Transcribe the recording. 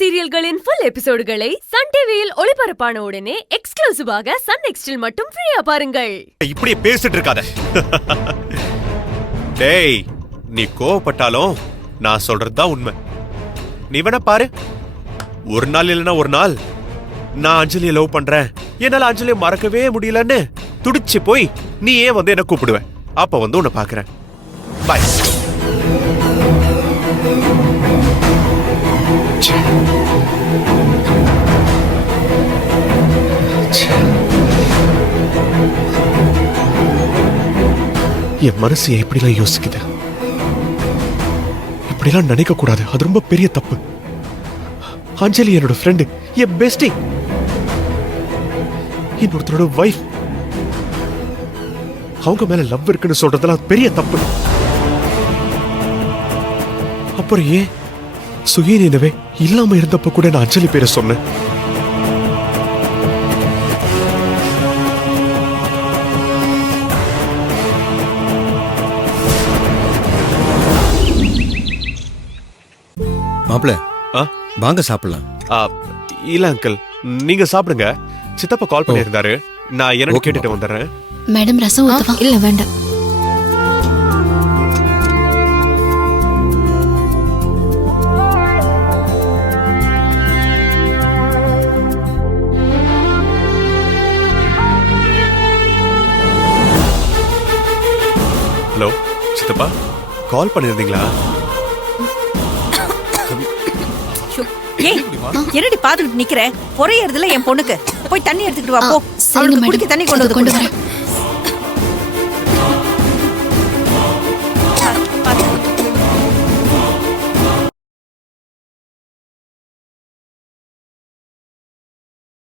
சீரியல்களின் full எபிசோடுகளை Sun டிவியில் ஒளிபரப்பான உடனே எக்ஸ்க்ளூசிவாக சன் நெக்ஸ்டில் மட்டும் ஃப்ரீயா பாருங்கள். இப்படியே பேசிட்டு இருக்காத. டேய், நீ கோவப்பட்டாலும் நான் சொல்றதுதான் உண்மை. நீ வேணா பாரு, ஒரு நாள் இல்லைன்னா ஒரு நாள் நான் அஞ்சலியை லவ் பண்றேன், என்னால அஞ்சலியை மறக்கவே முடியலன்னு துடிச்சு போய் நீ ஏன் வந்து என்ன கூப்பிடுவேன். அப்ப வந்து உன்னை பாக்குறேன். பாய். என் மனசு எப்படிலாம் யோசிக்குது. இப்படிலாம் நினைக்க கூடாது, அது ரொம்ப பெரிய தப்பு. அஞ்சலி என்னோட ஃப்ரெண்டு, என் பெஸ்டி, இன்னொருத்தரோட வைஃப். அவங்க மேல லவ் இருக்குன்னு சொல்றதெல்லாம் பெரிய தப்பு. அப்புறம் ஏன் சுயநினைவே இல்லாம இருந்தப்ப கூட நான் அஞ்சலி பேரை சொன்னேன். மாப்பிள்ள, வாங்க சாப்பிடலாம். இல்ல அங்கிள், நீங்க சாப்பிடுங்க. சித்தப்பா கால் பண்ணியிருந்தாரு, நான் என்ன கேட்டுட்டு வந்துடுறேன். மேடம் ரசம் ஊத்தவா? இல்ல வேண்டாம். ஹலோ சித்தப்பா, கால் பண்ணிருந்தீங்களா? என்னடி பாத்துக்கிட்டு நிக்கிற? பொறையறதுல என் பொண்ணுக்கு போய் தண்ணி எடுத்துக்கிட்டு வா போ. சரிங்க குடிக்க தண்ணி கொண்டு வந்து.